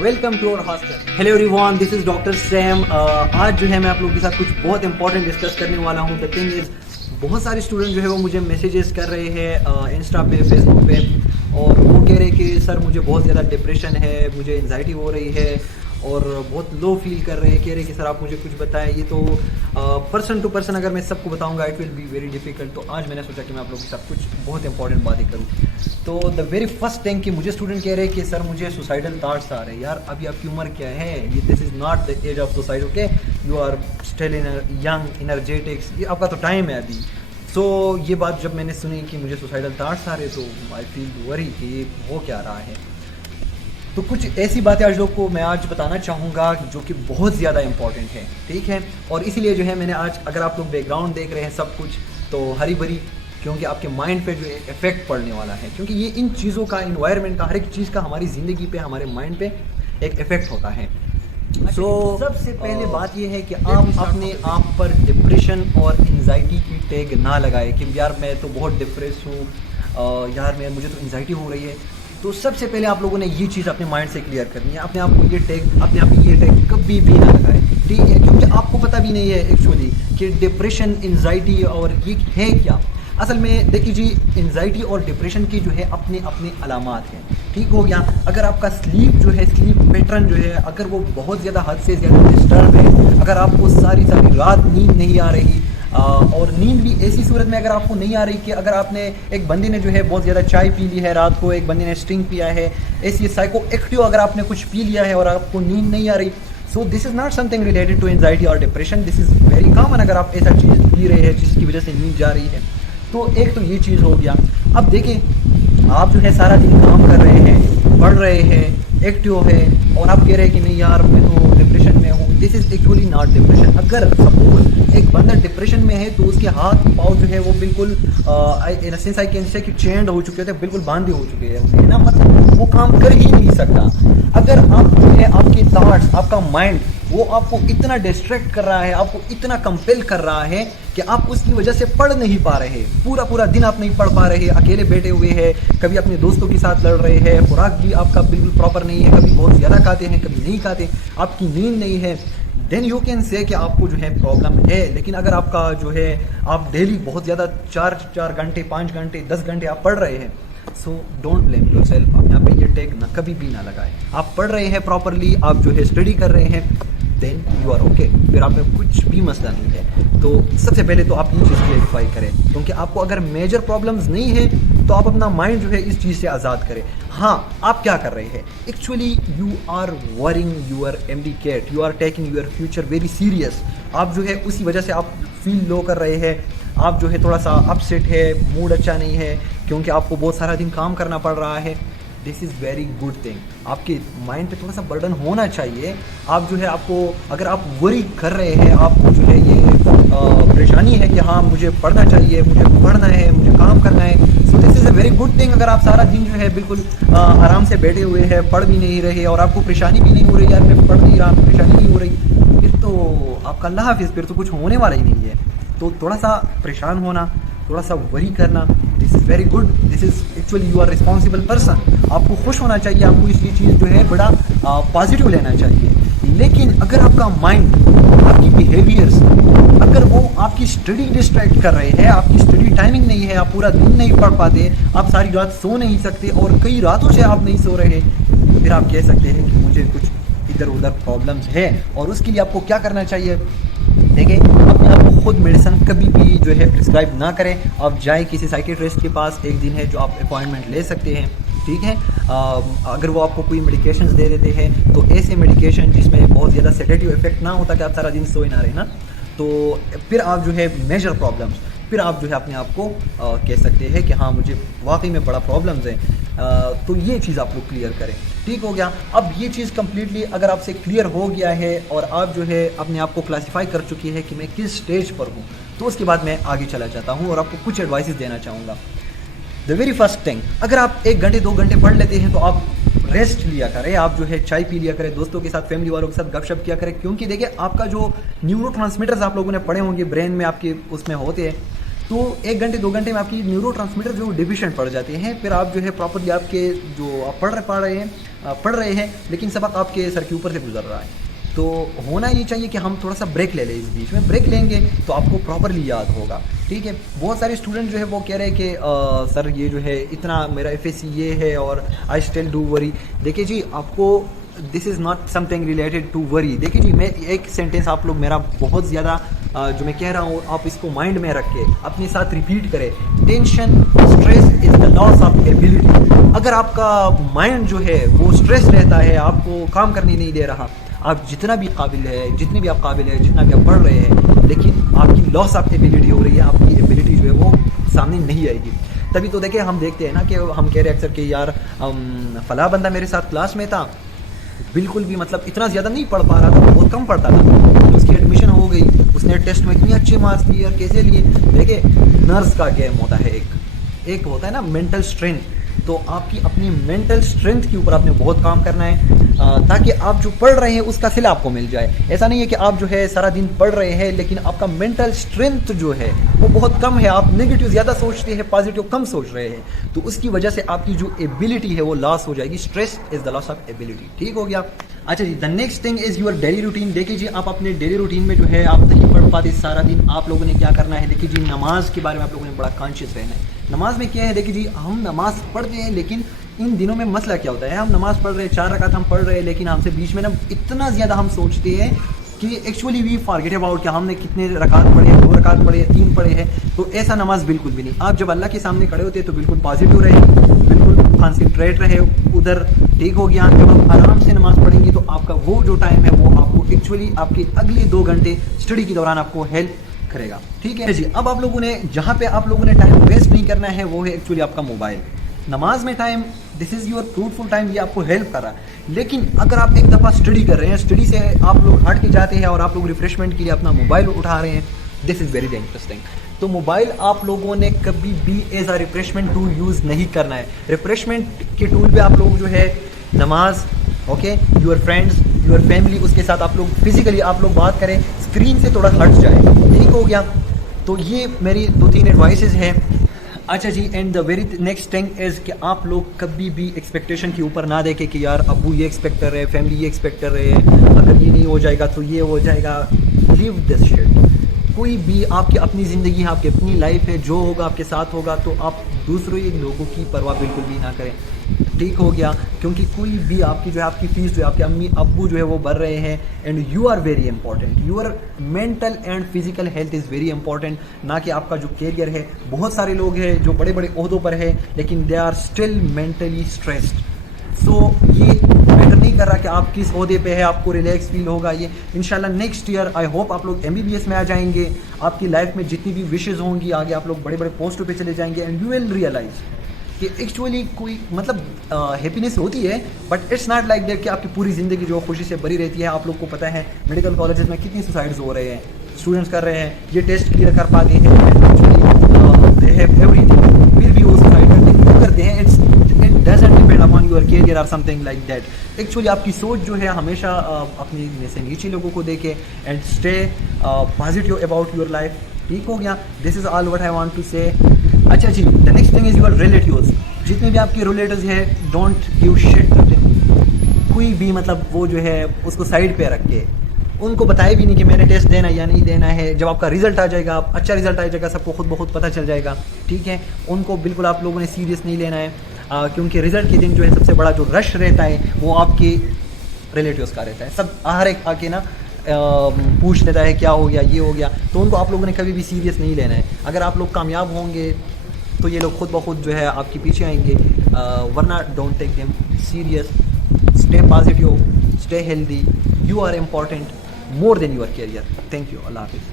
Welcome to our hostel. Hello everyone, this is doctor Sam. आज जो है मैं आप लोगों के साथ कुछ बहुत इंपॉर्टेंट डिस्कस करने वाला हूँ। द थिंग इज, बहुत सारे स्टूडेंट जो है वो मुझे मैसेजेस कर रहे हैं इंस्टा पे, फेसबुक पे, और वो कह रहे हैं कि सर मुझे बहुत ज़्यादा डिप्रेशन है, मुझे एंजाइटी हो रही है और बहुत लो फील कर रहे हैं। कह रहे हैं कि सर आप मुझे कुछ बताएं। ये तो पर्सन टू पर्सन अगर मैं सबको बताऊंगा it will be very difficult. तो आज मैंने सोचा कि मैं आप लोगों के साथ कुछ बहुत इंपॉर्टेंट बातें करूं। तो द वेरी फर्स्ट थिंग कि मुझे स्टूडेंट कह रहे हैं कि सर मुझे सुसाइडल थॉट्स आ रहे हैं। यार अभी आपकी उम्र क्या है? ये this is not the age of suicide, okay? You are still in young energetics, ये आपका तो टाइम है अभी। सो ये बात जब मैंने सुनी कि मुझे सुसाइडल थॉट्स आ रहे तो आई फील वरी कि ये हो क्या रहा है। तो कुछ ऐसी बातें आज लोग को मैं आज बताना चाहूँगा जो कि बहुत ज़्यादा इंपॉर्टेंट है, ठीक है? और इसीलिए जो है मैंने आज, अगर आप लोग बैकग्राउंड देख रहे हैं सब कुछ, तो हरी भरी, क्योंकि आपके माइंड पे जो इफेक्ट पड़ने वाला है, क्योंकि ये इन चीज़ों का, इन्वायरमेंट का, हर एक चीज़ का हमारी ज़िंदगी पे, हमारे माइंड पे एक इफेक्ट होता है। सो सबसे पहले बात ये है कि आप अपने आप पर डिप्रेशन और एंजाइटी की टैग ना लगाए कि यार मैं तो बहुत डिप्रेस हूँ, यार मुझे तो एंजाइटी हो रही है। तो सबसे पहले आप लोगों ने ये चीज़ अपने माइंड से क्लियर करनी है। अपने आप को ये टैग, अपने आप ये टैग कभी भी ना लगाए, ठीक है? क्योंकि आपको पता भी नहीं है एक्चुअली कि डिप्रेशन, एंजाइटी और ये है क्या। असल में देखिए जी, एंजाइटी और डिप्रेशन की जो है अपने अपने अलामात हैं, ठीक हो गया? अगर आपका स्लीप जो है, स्लीप पैटर्न जो है, अगर वो बहुत ज़्यादा हद से ज़्यादा डिस्टर्ब है, अगर आपको सारी सारी रात नींद नहीं आ रही, और नींद भी ऐसी सूरत में अगर आपको नहीं आ रही कि अगर आपने, एक बंदे ने जो है बहुत ज़्यादा चाय पी ली है रात को, एक बंदे ने स्टिंग पिया है, ऐसी साइको एक्टिव अगर आपने कुछ पी लिया है और आपको नींद नहीं आ रही, so this is not something related to anxiety और depression. This is very common अगर आप ऐसा चीज़ पी रहे हैं जिसकी वजह से नींद जा रही है। तो एक तो ये चीज़ हो गया। अब देखिए, आप जो है सारा दिन काम कर रहे हैं, पढ़ रहे हैं, एक्टिव है, और आप कह रहे हैं कि नहीं यार मैं तो डिप्रेशन में हूँ। This is actually not depression. अगर सपोज एक बंदा डिप्रेशन में है तो उसके हाथ पाँव जो है वो बिल्कुल in sense I can say कि चेंड हो चुके थे, बिल्कुल बांधे हो चुके हैं, है ना? मतलब वो काम कर ही नहीं सकता। अगर आप जो है, आपके थॉट्स, आपका माइंड वो आपको इतना डिस्ट्रैक्ट कर रहा है, आपको इतना कंपेल कर रहा है कि आप उसकी वजह से पढ़ नहीं पा रहे, पूरा पूरा दिन आप नहीं पढ़ पा रहे, अकेले बैठे हुए हैं, कभी अपने दोस्तों के साथ लड़ रहे हैं, खुराक भी आपका बिल्कुल प्रॉपर नहीं है, कभी बहुत ज़्यादा खाते हैं, कभी नहीं खाते, आपकी नींद नहीं है, देन यू कैन से कि आपको जो है प्रॉब्लम है। लेकिन अगर आपका जो है, आप डेली बहुत ज़्यादा 4 घंटे, 5 घंटे, 10 घंटे आप पढ़ रहे हैं, so don't blame your self. अपने आप पे ये टैग ना कभी भी ना लगाए। आप पढ़ रहे हैं प्रॉपरली, आप जो है स्टडी कर रहे हैं, देन यू आर ओके, फिर आप में कुछ भी मसला नहीं है। तो सबसे पहले तो आप ये चीज़ क्लेरिफाई करें, क्योंकि आपको अगर मेजर प्रॉब्लम्स नहीं है तो आप अपना माइंड जो है इस चीज़ से आज़ाद करें। हाँ, आप क्या कर रहे हैं actually? You are worrying your एम्बिकेट, you are taking your future very serious. आप जो है उसी वजह से आप फील लो कर रहे हैं, आप जो है थोड़ा सा अपसेट है, मूड अच्छा नहीं है, क्योंकि आपको बहुत सारा दिन काम करना पड़ रहा है। This is very good thing. आपके माइंड पे थोड़ा सा बर्डन होना चाहिए। आप जो है, आपको अगर आप वरी कर रहे हैं, आपको जो है ये परेशानी है कि हाँ मुझे पढ़ना चाहिए, मुझे पढ़ना है, मुझे काम करना है, सो this is a very good thing. अगर आप सारा दिन जो है बिल्कुल आराम से बैठे हुए हैं, पढ़ भी नहीं रहे और आपको परेशानी भी नहीं हो रही, यार मैं पढ़ नहीं रहा, परेशानी नहीं हो रही, फिर तो आपका अल्लाह हाफिज़, फिर तो कुछ होने वाला ही नहीं है। तो थोड़ा सा परेशान होना, थोड़ा सा वरी करना, this is very good. This is actually you are responsible person. आपको खुश होना चाहिए, आपको इसलिए चीज़ जो है बड़ा पॉजिटिव लेना चाहिए। लेकिन अगर आपका माइंड, आपकी बिहेवियर्स, अगर वो आपकी स्टडी डिस्ट्रैक्ट कर रहे हैं, आपकी स्टडी टाइमिंग नहीं है, आप पूरा दिन नहीं पढ़ पाते, आप सारी रात सो नहीं सकते और कई रातों से आप नहीं सो रहे, तो फिर आप कह सकते हैं कि मुझे कुछ इधर उधर प्रॉब्लम्स है। और उसके लिए आपको क्या करना चाहिए? देखिए, अपने आप को खुद मेडिसिन कभी भी जो है प्रिस्क्राइब ना करें। आप जाएं किसी साइकेट्रिस्ट के पास, एक दिन है जो आप अपॉइंटमेंट ले सकते हैं, ठीक है? अगर वो आपको कोई मेडिकेशंस दे देते हैं तो ऐसे मेडिकेशन जिसमें बहुत ज़्यादा सेडेटिव इफेक्ट ना होता कि आप सारा दिन सोए ना रहे ना, तो फिर आप जो है मेजर प्रॉब्लम्स, फिर आप जो है अपने आप को कह सकते हैं कि हाँ मुझे वाकई में बड़ा प्रॉब्लम्स है। तो ये चीज़ आप लोग क्लियर करें, ठीक हो गया? अब ये चीज़ कम्प्लीटली अगर आपसे क्लियर हो गया है और आप जो है अपने आप को क्लासीफाई कर चुकी है कि मैं किस स्टेज पर हूँ, तो उसके बाद मैं आगे चला जाता हूँ और आपको कुछ एडवाइसेस देना चाहूँगा। द वेरी फर्स्ट थिंग, अगर आप 1 घंटे 2 घंटे पढ़ लेते हैं तो आप रेस्ट लिया करें, आप जो है चाय पी लिया करें, दोस्तों के साथ, फैमिली वालों के साथ गपशप किया करें, क्योंकि देखिए आपका जो न्यूरोट्रांसमीटर्स आप लोगों ने पढ़े होंगे ब्रेन में, आपके उसमें होते हैं, तो 1 घंटे 2 घंटे में आपकी न्यूरोट्रांसमीटर जो डिफिशिएंट पड़ जाते हैं, फिर आप जो है प्रॉपरली आपके जो आप पढ़ रहे हैं पढ़ रहे हैं लेकिन सबक आपके सर के ऊपर से गुजर रहा है। तो होना ये चाहिए कि हम थोड़ा सा ब्रेक ले लें, इस बीच में ब्रेक लेंगे तो आपको प्रॉपरली याद होगा, ठीक है। बहुत सारे स्टूडेंट जो है वो कह रहे हैं कि सर ये जो है इतना मेरा FSC ये है और आई स्टिल डू वरी। देखिए जी, आपको this is not something related to worry. देखिए जी, मैं एक सेंटेंस आप लोग मेरा बहुत ज़्यादा जो मैं कह रहा हूँ आप इसको माइंड में रख के अपने साथ रिपीट करें। Tension stress is the loss of ability. अगर आपका माइंड जो है वो स्ट्रेस रहता है, आपको काम करने नहीं दे रहा, आप जितना भी काबिल है, जितनी भी आप काबिल है, जितना भी आप पढ़ रहे हैं, लेकिन आपकी लॉस ऑफ एबिलिटी हो रही है, आपकी एबिलिटी जो है वो सामने नहीं आएगी। तभी तो देखिए हम देखते हैं ना कि हम कह रहे हैं अक्सर कि यार फला बंदा मेरे साथ क्लास में था, बिल्कुल भी मतलब इतना ज़्यादा नहीं पढ़ पा रहा था, बहुत कम पढ़ता था, उसकी एडमिशन हो गई, उसने टेस्ट में इतने अच्छे मार्क्स लिए। और कैसे लिए? देखिए नर्स का गेम होता है, एक होता है ना मेंटल स्ट्रेंथ। तो आपकी अपनी मेंटल स्ट्रेंथ के ऊपर आपने बहुत काम करना है ताकि आप जो पढ़ रहे हैं उसका सिला आपको मिल जाए। ऐसा नहीं है कि आप जो है सारा दिन पढ़ रहे हैं लेकिन आपका मेंटल स्ट्रेंथ जो है वो बहुत कम है, आप नेगेटिव ज़्यादा सोचते हैं, पॉजिटिव कम सोच रहे हैं, तो उसकी वजह से आपकी जो एबिलिटी है वो लॉस हो जाएगी। Stress is the loss of ability, ठीक हो गया। अच्छा जी, the next thing is your daily routine. देखिए जी, आप अपने डेली रूटीन में जो है आप नहीं पढ़ पाते सारा दिन, आप लोगों ने क्या करना है? देखिए जी, नमाज के बारे में आप लोगों ने बड़ा कॉन्शियस रहना है। नमाज में क्या है? देखिए जी, हम नमाज पढ़ते हैं लेकिन इन दिनों में मसला क्या होता है, हम नमाज पढ़ रहे हैं, 4 रकात हम पढ़ रहे हैं, लेकिन हमसे बीच में ना इतना ज़्यादा हम सोचते हैं कि एक्चुअली वी फॉरगेट अबाउट कि हमने कितने रकात पढ़े हैं, 2 रकात पढ़े हैं, 3 पढ़े हैं। तो ऐसा नमाज बिल्कुल भी नहीं। आप जब अल्लाह के सामने खड़े होते हैं तो बिल्कुल पॉजिटिव रहे, बिल्कुल कॉन्सेंट्रेट रहे उधर, ठीक हो गया। जब आप आराम से नमाज पढ़ेंगे तो आपका वो जो टाइम है वो आपको एक्चुअली आपके अगले 2 घंटे स्टडी के दौरान आपको हेल्प करेगा, ठीक है जी। अब आप लोगों ने जहाँ पे आप लोगों ने टाइम वेस्ट नहीं करना है वो है एक्चुअली आपका मोबाइल। नमाज में time, this is your fruitful time, ये आपको हेल्प कर रहा है। लेकिन अगर आप एक दफ़ा स्टडी कर रहे हैं, स्टडी से आप लोग हट के जाते हैं और आप लोग रिफ्रेशमेंट के लिए अपना मोबाइल उठा रहे हैं, दिस इज़ वेरी इंटरेस्टिंग। तो मोबाइल आप लोगों ने कभी भी as a refreshment tool use नहीं करना है। रिफ्रेशमेंट के टूल पे आप लोग जो है नमाज, okay, your friends, your family, उसके साथ आप लोग फिजिकली आप लोग बात करें, स्क्रीन से थोड़ा हट जाए, ठीक हो गया। तो ये मेरी 2-3 एडवाइसेज हैं। अच्छा जी, and the very next thing is कि आप लोग कभी भी एक्सपेक्टेशन के ऊपर ना देखें कि यार अबू ये एक्सपेक्ट कर रहे हैं, फैमिली ये एक्सपेक्ट कर रहे हैं, अगर ये नहीं हो जाएगा तो ये हो जाएगा। Leave this shit. कोई भी आपकी अपनी ज़िंदगी है, आपकी अपनी लाइफ है, जो होगा आपके साथ होगा, तो आप दूसरों लोगों की परवाह बिल्कुल भी ना करें, ठीक हो गया। क्योंकि कोई भी आपकी जो है आपकी फीस जो है आपके अम्मी अब्बू जो है वो भर रहे हैं, and you are very important. Your mental and physical health is very important, ना कि आपका जो कैरियर है। बहुत सारे लोग हैं जो बड़े बड़े ओहदों पर है लेकिन they are still mentally stressed. So ये मैटर नहीं कर रहा कि आप किस ओहदे पे है, आपको रिलैक्स फील होगा। ये इंशाल्लाह नेक्स्ट ईयर आई होप आप लोग MBBS में आ जाएंगे, आपकी लाइफ में जितनी भी विशेज़ होंगी आगे आप लोग बड़े बड़े पोस्टों पे चले जाएंगे, एंड यू विल रियलाइज कि एक्चुअली कोई मतलब हैप्पीनेस होती है, but it's not like that कि आपकी पूरी ज़िंदगी जो खुशी से भरी रहती है। आप लोग को पता है मेडिकल कॉलेजेस में कितनी सुसाइड्स हो रहे हैं, स्टूडेंट्स कर रहे हैं, ये टेस्ट क्लियर कर पाते हैं, दे हैव एवरीथिंग, फिर भी वो सुसाइड करते हैं। It doesn't depend upon your career और समथिंग लाइक दैट। एक्चुअली आपकी सोच जो है हमेशा अपनी से नीचे लोगों को देखे, and stay positive about your life, ठीक हो गया। This is all what I want to say. अच्छा जी, the next thing is your relatives. जितने भी आपके रिलेटिव्स हैं, don't give shit to them. कोई भी मतलब वो जो है उसको साइड पे रख के उनको बताए भी नहीं कि मैंने टेस्ट देना या नहीं देना है। जब आपका रिजल्ट आ जाएगा, अच्छा रिजल्ट आ जाएगा, सबको खुद बहुत पता चल जाएगा, ठीक है। उनको बिल्कुल आप लोगों ने सीरियस नहीं लेना है, क्योंकि रिजल्ट के दिन जो है सबसे बड़ा जो रश रहता है वो आपके रिलेटिव्स का रहता है। सब हर एक आके ना पूछ लेता है क्या हो गया, ये हो गया, तो उनको आप लोगों ने कभी भी सीरियस नहीं लेना है। अगर आप लोग कामयाब होंगे तो ये लोग खुद ब खुद जो है आपके पीछे आएंगे, वरना don't take them serious. Stay positive, stay healthy, you are important more than your career. Thank you. Allah Hafiz.